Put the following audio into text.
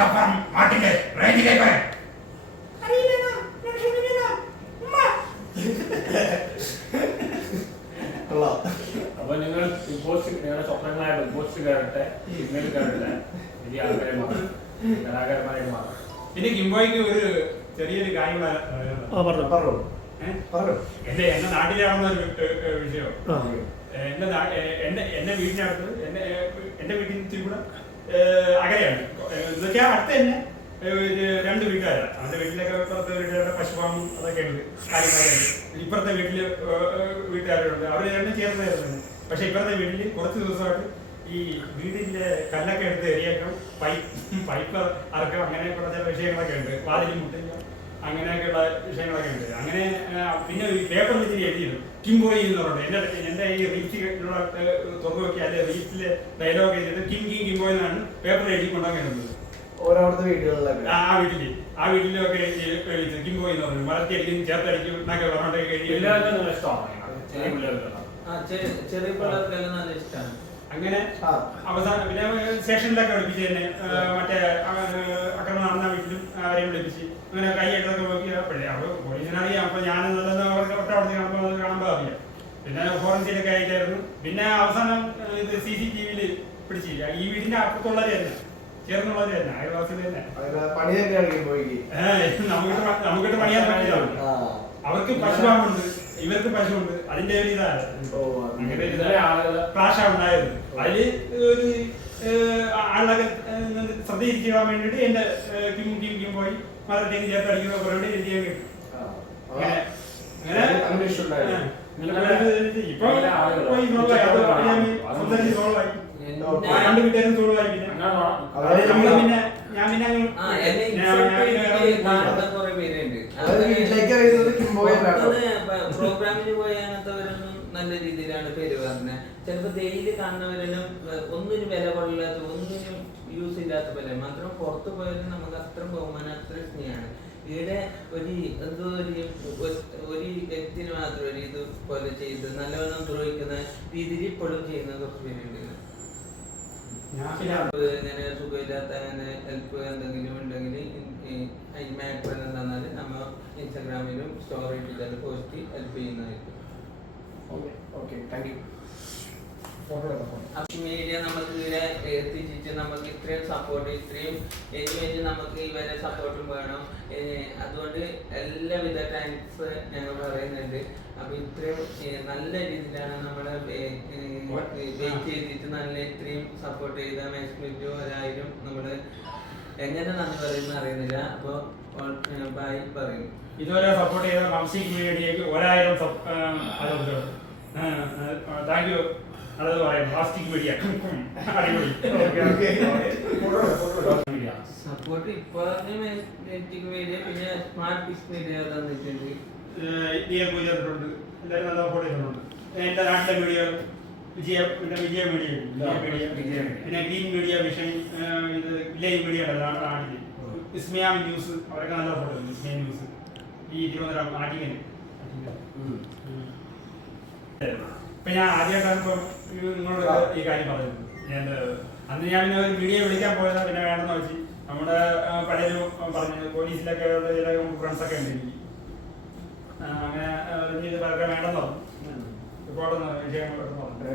കടപ്പുറം മാട്ടിന്റെ റേഞ്ചിലേക്ക് വരാൻ. അപ്പൊ നിങ്ങൾ ബിഗ് ബോസ് നിങ്ങളുടെ സ്വപ്നങ്ങളായ ബിഗ് ബോസ് കയറട്ടെ, സിഗ്നൽ കയറട്ടെ, വലിയ ആൾക്കാരെ മാറും, കലാകാരന്മാരെ മാറും. ഇനി കിംബോയ്ക്ക് ഒരു ചെറിയൊരു കാര്യം എന്റെ നാട്ടിലാണെന്ന ഒരു വിഷയം. എന്റെ വീടിനടുത്ത് എന്റെ വീട്ടിൽ നിന്ന് ഇച്ചിരി കൂടെ അകലെയാണ്. എന്നുവെച്ചാൽ അടുത്ത് തന്നെ രണ്ട് വീട്ടുകാരാണ്. അവന്റെ വീട്ടിലൊക്കെ ഇപ്പുറത്തെ വീട്ടുകാരുടെ പശുപാമ്പും അതൊക്കെ ഉണ്ട്, കാര്യങ്ങളൊക്കെ ഉണ്ട്. ഇപ്പുറത്തെ വീട്ടില് വീട്ടുകാരുണ്ട്, അവര് രണ്ടും ചേർന്നായിരുന്നു. പക്ഷെ ഇപ്പുറത്തെ വീട്ടില് കുറച്ച് ദിവസമായിട്ട് ഈ വീടിന്റെ കല്ലൊക്കെ എടുത്ത് എറിയാക്കണം, പൈപ്പ് അറക്കാം, അങ്ങനെ കുറച്ച് വിഷയങ്ങളൊക്കെ ഉണ്ട്. വാതിലും മുട്ടില്ല, അങ്ങനെയൊക്കെയുള്ള വിഷയങ്ങളൊക്കെ ഉണ്ട്. അങ്ങനെ പിന്നെ പേപ്പർ വെച്ചിട്ട് എഴുതിയത് കിംബോയി എന്ന് പറഞ്ഞത് എന്റെ ഈ റീൽസിലുള്ള തുറന്നു നോക്കി അല്ലെ റീൽസിലെ ഡയലോഗ് ചെയ്തിട്ട് കിംബോയി എന്നാണ് പേപ്പർ എഴുതി കൊണ്ടാക്കുന്നത്. ആ വീട്ടിലൊക്കെ കിംബോയി എന്ന് പറഞ്ഞു, വളർത്തിയടിക്കും ചേർത്തടിക്കും എന്നൊക്കെ പറഞ്ഞിട്ട് ചെറിയ പിള്ളേർക്കെല്ലാം നല്ല ഇഷ്ടമാണ്. അങ്ങനെ അവസാനം പിന്നെ സ്റ്റേഷനിലൊക്കെ വിളിപ്പിച്ച് തന്നെ മറ്റേ അക്രമം നടന്ന വീട്ടിലും അവരെയും വിളിപ്പിച്ച് അങ്ങനെ കൈയ്യൊക്കെ നോക്കിയപ്പോഴേ അപ്പൊ പോലീസിനറിയാം. അപ്പൊ ഞാൻ നല്ലത് അവർക്ക് ഒട്ടവിടത്ത് കാണുമ്പോൾ അറിയാം. പിന്നെ ഫോറൻസിലൊക്കെ അയച്ചായിരുന്നു. പിന്നെ അവസാനം ഇത് CCTV പിടിച്ചില്ല. ഈ വീടിന്റെ അപ്പുറത്തുള്ളവര് തന്നെ, ചേർന്നുള്ളവര് തന്നെ, അയൽവാസികൾ തന്നെ. നമുക്കിട്ട് പണിയാൻ പറ്റിയതാണ്. അവർക്ക് പശുപാമ്പുണ്ട്, ഇവർക്ക് പശുണ്ട്. അതിന്റെ ഒരു ഇതാണ് ക്ലാഷാ ഉണ്ടായത്. അതില് ഒരു ആളൊക്കെ ശ്രദ്ധയിരിക്കാൻ വേണ്ടിട്ട് എന്റെ കിം പോയി മരത്തേക്ക് ചേർത്ത് അടിക്കുന്ന കുറേ എഴുതിയാൽ കിട്ടും. ഇപ്പൊ രണ്ട് വീട്ടുകാരും സോൾവായി. പിന്നെ ഞാൻ പ്രോഗ്രാമിന് പോയ അങ്ങനത്തെവരൊന്നും നല്ല രീതിയിലാണ് പേര് പറഞ്ഞത്. ചിലപ്പോ ഡെയിലി കാണുന്നവരെല്ലാം ഒന്നിനും വില കൊള്ളാത്ത, ഒന്നിനും യൂസ് ഇല്ലാത്ത പോലെ മാത്രം പുറത്തു പോയാലും നമുക്ക് അത്ര ബഹുമാനം, അത്ര സ്നേഹമാണ്. ഇവിടെ ഒരു വ്യക്തിന് മാത്രം ഒരു ഇത് പോലെ ചെയ്ത് നല്ലവണ്ണം ദ്രോഹിക്കുന്ന രീതിയിൽ ഇപ്പോഴും ചെയ്യുന്ന കുറച്ച് പേരുണ്ട്. ഇങ്ങനെ സുഖമില്ലാത്ത അങ്ങനെ ഹെൽപ്പ് എന്തെങ്കിലും ഉണ്ടെങ്കിൽ മാറ്റർ എന്താണെന്നാല് നമ്മ ഇൻസ്റ്റാഗ്രാമിലും സ്റ്റോറി ഇട്ടിട്ട് പോസ്റ്റ് ഹെൽപ്പ് ചെയ്യുന്നതായിരിക്കും. മീഡിയ നമുക്ക് ഇവിടെ എത്തിച്ചിട്ട് നമുക്ക് ഇത്രയും സപ്പോർട്ട്, ഇത്രയും എനിക്ക് നമുക്ക് ഇവരെ സപ്പോർട്ടും വേണം. അതുകൊണ്ട് എല്ലാവിധ താങ്ക്സ് ഞങ്ങൾ പറയുന്നുണ്ട്. അപ്പൊ ഇത്രയും നല്ല രീതിയിലാണ് നമ്മളെ വെയിറ്റ് ചെയ്തിട്ട് നല്ല ഇത്രയും സപ്പോർട്ട് ചെയ്ത മാക്സിമം 1000 നമ്മള് എങ്ങനെ നന്ദി പറയുന്ന അറിയുന്നില്ല. അപ്പൊ ബൈ പറയും. ഇതുവരെ സപ്പോർട്ട് ചെയ്ത മംസിക് മീഡിയക്ക് 1000 താങ്ക് യു. അതായത് പറയാം പ്ലാസ്റ്റിക് മീഡിയ സപ്പോർട്ട് ഇപ്പൊ മീഡിയ പിന്നെ സ്മാർട്ട് പിക്സ് മീഡിയ തന്നിട്ടുണ്ട്. എല്ലാവരും നല്ല സപ്പോർട്ട് ചെയ്തിട്ടുണ്ട്. എന്റെ നാട്ടിലെ മീഡിയ വിജയ മീഡിയ, പിന്നെ ഗ്രീൻ മീഡിയ, വിഷൻ, ഇത് വില്ലേജ് മീഡിയ നാട്ടില് വിസ്മയ ന്യൂസ്, അവരൊക്കെ നല്ല സപ്പോർട്ട് ചെയ്തു. വിസ്മയ ന്യൂസ് ഈ തിരുവനന്തപുരം ആറ്റിങ്ങൽ. ഇപ്പൊ ഞാൻ ആദ്യമായിട്ടാണ് ഇപ്പൊ നിങ്ങളോട് ഈ കാര്യം പറയുന്നത്. അന്ന് ഞാൻ പിന്നെ ഒരു മീഡിയ വിളിക്കാൻ പോയതാ, പിന്നെ വേണമെന്ന് വെച്ച് നമ്മുടെ പലരും പറഞ്ഞു പോലീസിലൊക്കെ ചില ഫ്രണ്ട്സൊക്കെ ഉണ്ട് എനിക്ക്. അങ്ങനെ ഇത് വേണ്ടെന്ന് പറഞ്ഞു. റിപ്പോർട്ട് വിഷയങ്ങളൊക്കെ പറഞ്ഞു.